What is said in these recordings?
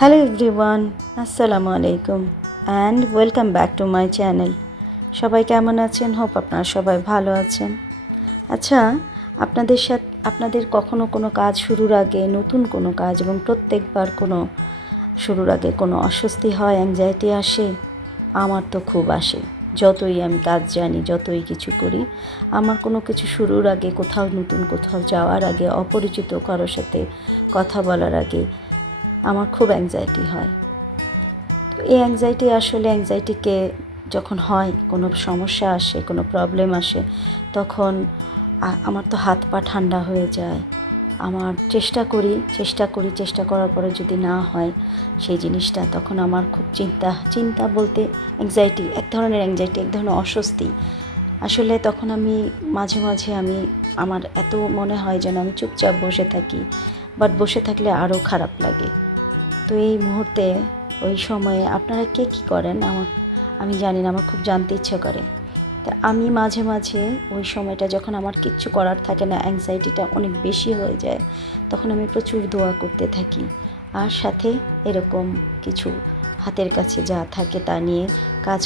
Hello everyone, আসসালামু আলাইকুম and welcome back to my channel. সবাই কেমন আছেন? হোপ আপনারা সবাই ভালো আছেন। আচ্ছা, আপনাদের কখনো কোনো কাজ শুরুর আগে, নতুন কোনো কাজ এবং প্রত্যেকবার কোনো শুরুর আগে কোনো অস্বস্তি হয়, অ্যাংজাইটি আসে? আমার তো খুব আসে। যতই আমি কাজ জানি, যতই কিছু করি, আমার কোনো কিছু শুরুর আগে, নতুন কোথাও যাওয়ার আগে, অপরিচিত কারোর সাথে কথা বলার আগে আমার খুব অ্যাংজাইটি হয়। তো এই অ্যাংজাইটিকে যখন হয়, কোনো সমস্যা আসে, কোনো প্রবলেম আসে, তখন আমার তো হাত পা ঠান্ডা হয়ে যায়। আমার চেষ্টা করার পরে যদি না হয় সেই জিনিসটা, তখন আমার খুব চিন্তা বলতে এক ধরনের অস্বস্তি। আসলে তখন আমি মাঝে মাঝে আমার এত মনে হয় যেন আমি চুপচাপ বসে থাকি, বাট বসে থাকলে আরও খারাপ লাগে। তো এই মুহূর্তে, ওই সময়ে আপনারা কে কী করেন আমি জানি না, আমার খুব জানতে ইচ্ছে করে। তা আমি মাঝে মাঝে ওই সময়টা যখন আমার কিচ্ছু করার থাকে না, অ্যাংজাইটিটা অনেক বেশি হয়ে যায়, তখন আমি প্রচুর দোয়া করতে থাকি। আর সাথে এরকম কিছু হাতের কাছে যা থাকে তা নিয়ে কাজ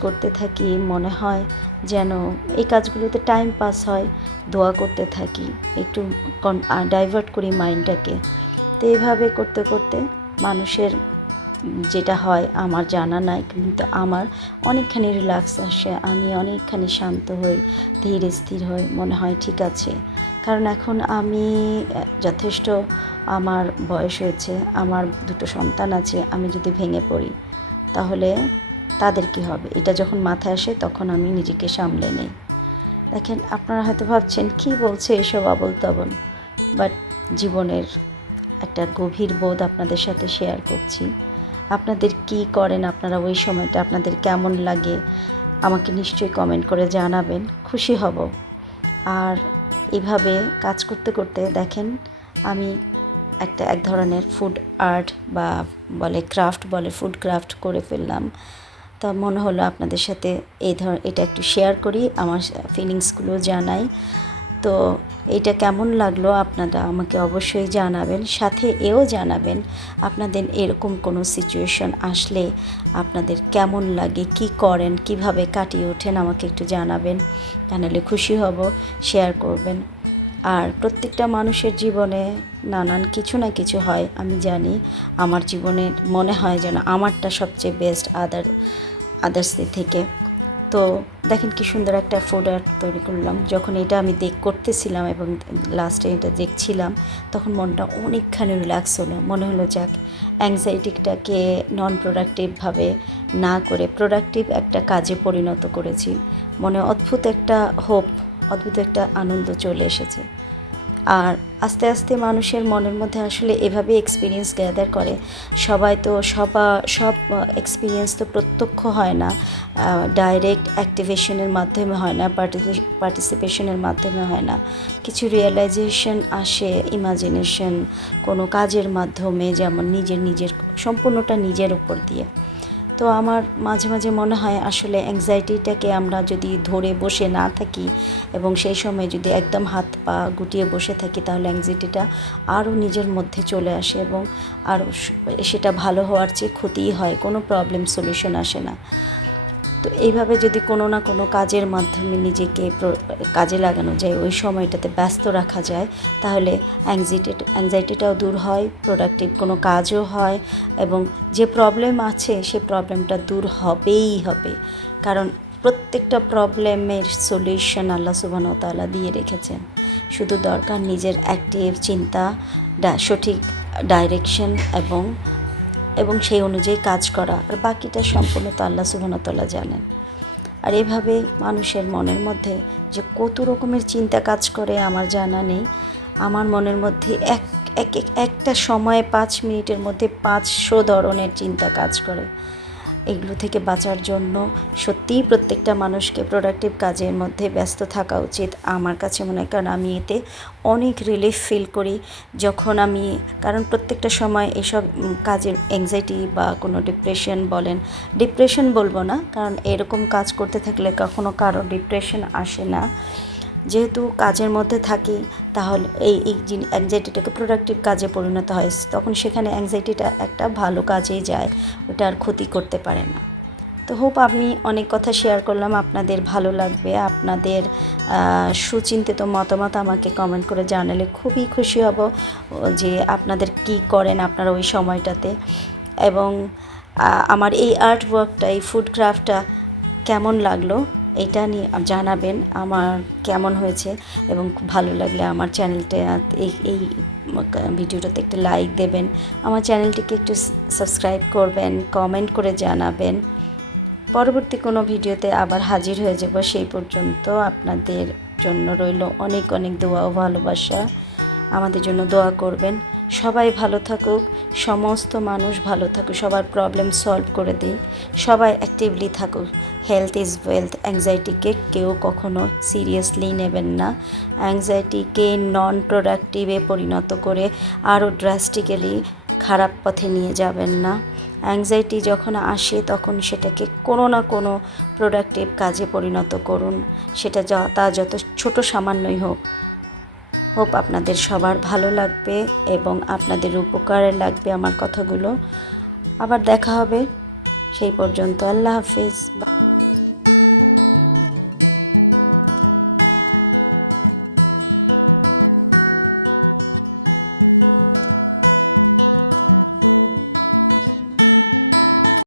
করতে থাকি। মনে হয় যেন এই কাজগুলোতে টাইম পাস হয়, দোয়া করতে থাকি, একটু ডাইভার্ট করি মাইন্ডটাকে। তো এইভাবে করতে করতে মানুষের যেটা হয় আমার জানা নাই, কিন্তু আমার অনেকখানি রিল্যাক্স আসে, আমি অনেকখানি শান্ত হই, ধীর স্থির হই, মনে হয় ঠিক আছে। কারণ এখন আমি যথেষ্ট, আমার বয়স হয়েছে, আমার দুটো সন্তান আছে, আমি যদি ভেঙে পড়ি তাহলে তাদের কী হবে, এটা যখন মাথায় আসে তখন আমি নিজেকে সামলে নেই। দেখেন, আপনারা হয়তো ভাবছেন কী বলছে এসব আবোল তাবোল, বাট জীবনের একটা গভীর বোধ আপনাদের সাথে শেয়ার করছি। আপনাদের কি করেন, আপনারা ওই সময়টা আপনাদের কেমন লাগে আমাকে নিশ্চয়ই কমেন্ট করে জানাবেন, খুশি হব। আর এভাবে কাজ করতে করতে দেখেন, আমি এক ধরনের ফুড আর্ট বা ফুড ক্রাফট করে ফেললাম। তা মনে হলো আপনাদের সাথে এটা একটু শেয়ার করি, আমার ফিলিংসগুলো জানাই। তো এটা কেমন লাগলো আপনারা আমাকে অবশ্যই জানাবেন, সাথে এও জানাবেন আপনাদের এরকম কোনো সিচুয়েশন আসলে আপনাদের কেমন লাগে, কি করেন, কিভাবে কাটিয়ে ওঠেন, আমাকে একটু জানাবেন, জানালে খুশি হব, শেয়ার করবেন। আর প্রত্যেকটা মানুষের জীবনে নানান কিছু না কিছু হয়, আমি জানি। আমার জীবনে মনে হয় যেন আমারটা সবচেয়ে বেস্ট আদার্সদের থেকে। তো দেখেন কি সুন্দর একটা ফুড আর্ট তৈরি করলাম। যখন এটা আমি করতেছিলাম এবং লাস্টে এটা দেখছিলাম, তখন মনটা অনেকখানি রিল্যাক্স হলো। মনে হলো যাক, অ্যাংজাইটিটাকে নন প্রোডাক্টিভভাবে না করে প্রোডাক্টিভ একটা কাজে পরিণত করেছি। মনে অদ্ভুত একটা আনন্দ চলে এসেছে। আর আস্তে আস্তে মানুষের মনের মধ্যে আসলে এভাবে এক্সপিরিয়েন্স গ্যাদার করে। সব এক্সপিরিয়েন্স তো প্রত্যক্ষ হয় না, ডাইরেক্ট অ্যাক্টিভেশনের মাধ্যমে হয় না, পার্টিসিপেশনের মাধ্যমে হয় না। কিছু রিয়েলাইজেশন আসে ইমাজিনেশন, কোনো কাজের মাধ্যমে, যেমন নিজের সম্পূর্ণটা নিজের উপর দিয়ে। তো আমার মাঝে মাঝে মনে হয় আসলে অ্যাংজাইটিটাকে আমরা যদি ধরে বসে না থাকি এবং সেই সময় যদি একদম হাত পা গুটিয়ে বসে থাকি, তাহলে অ্যাংজাইটিটা আরও নিজের মধ্যে চলে আসে এবং আরও সেটা ভালো হওয়ার চেয়ে ক্ষতিই হয়, কোনো প্রবলেম সলিউশন আসে না। তো এইভাবে যদি কোনো না কোনো কাজের মাধ্যমে নিজেকে কাজে লাগানো যায়, ওই সময়টাতে ব্যস্ত রাখা যায়, তাহলে অ্যাংজাইটিটাও দূর হয়, প্রোডাক্টিভ কোনো কাজও হয়, এবং যে প্রবলেম আছে সে প্রবলেমটা দূর হবেই হবে। কারণ প্রত্যেকটা প্রবলেমের সলিউশন আল্লাহ সুবহানাহু ওয়া তাআলা দিয়ে রেখেছেন। শুধু দরকার নিজের অ্যাক্টিভ চিন্তা, সঠিক ডাইরেকশন এবং সেই অনুযায়ী কাজ করা, আর বাকিটা সম্পূর্ণ তো আল্লাহ সুবহানাহু ওয়া তাআলা জানেন। আর এভাবে মানুষের মনের মধ্যে যে কত রকমের চিন্তা কাজ করে আমার জানা নেই। আমার মনের মধ্যে একটা সময়ে 5 মিনিটের মধ্যে 500 ধরনের চিন্তা কাজ করে। এগুলো থেকে বাঁচার জন্য সত্যিই প্রত্যেকটা মানুষকে প্রোডাক্টিভ কাজের মধ্যে ব্যস্ত থাকা উচিত আমার কাছে মনে হয়। কারণ আমি এতে অনেক রিলিফ ফিল করি কারণ প্রত্যেকটা সময় এসব কাজের অ্যাংজাইটি বা কোনো ডিপ্রেশন বলবো না, কারণ এরকম কাজ করতে থাকলে কখনো কারো ডিপ্রেশন আসে না। যেহেতু কাজের মধ্যে থাকি, তাহলে এই অ্যাংজাইটিটাকে প্রোডাক্টিভ কাজে পরিণত হয়, তখন সেখানে অ্যাংজাইটিটা একটা ভালো কাজেই যায়, ওটা আর ক্ষতি করতে পারে না। তো হোপ আমি অনেক কথা শেয়ার করলাম, আপনাদের ভালো লাগবে। আপনাদের সুচিন্তিত মতামত আমাকে কমেন্ট করে জানালে খুবই খুশি হব, যে আপনাদের কি করেন আপনারা ওই সময়টাতে। এবং আমার এই আর্ট ওয়ার্কটা, এই ফুড ক্রাফটটা কেমন লাগলো এটা নিয়ে জানাবেন আমার কেমন হয়েছে। এবং খুব ভালো লাগলে আমার চ্যানেলটা এই ভিডিওটাতে একটা লাইক দেবেন, আমার চ্যানেলটিকে একটু সাবস্ক্রাইব করবেন, কমেন্ট করে জানাবেন। পরবর্তী কোনো ভিডিওতে আবার হাজির হয়ে যাব, সেই পর্যন্ত আপনাদের জন্য রইল অনেক অনেক দোয়া ও ভালোবাসা। আমাদের জন্য দোয়া করবেন। সবাই ভালো থাকুক, সমস্ত মানুষ ভালো থাকুক, সবার প্রবলেম সলভ করে দিই, সবাই অ্যাক্টিভলি থাকুক। Health is wealth. অ্যাংজাইটিকে কেউ কখনো সিরিয়াসলি নেবেন না। অ্যাংজাইটিকে নন প্রোডাক্টিভে পরিণত করে আরও ড্রাস্টিক্যালি খারাপ পথে নিয়ে যাবেন না। অ্যাংজাইটি যখন আসে তখন সেটাকে কোনো না কোনো প্রোডাক্টিভ কাজে পরিণত করুন, সেটা তা যত ছোট সামান্যই হোক। হোপ আপনাদের সবার ভালো লাগবে এবং আপনাদের উপকারে লাগবে আমার কথাগুলো। আবার দেখা হবে, সেই পর্যন্ত আল্লাহ হাফিজ।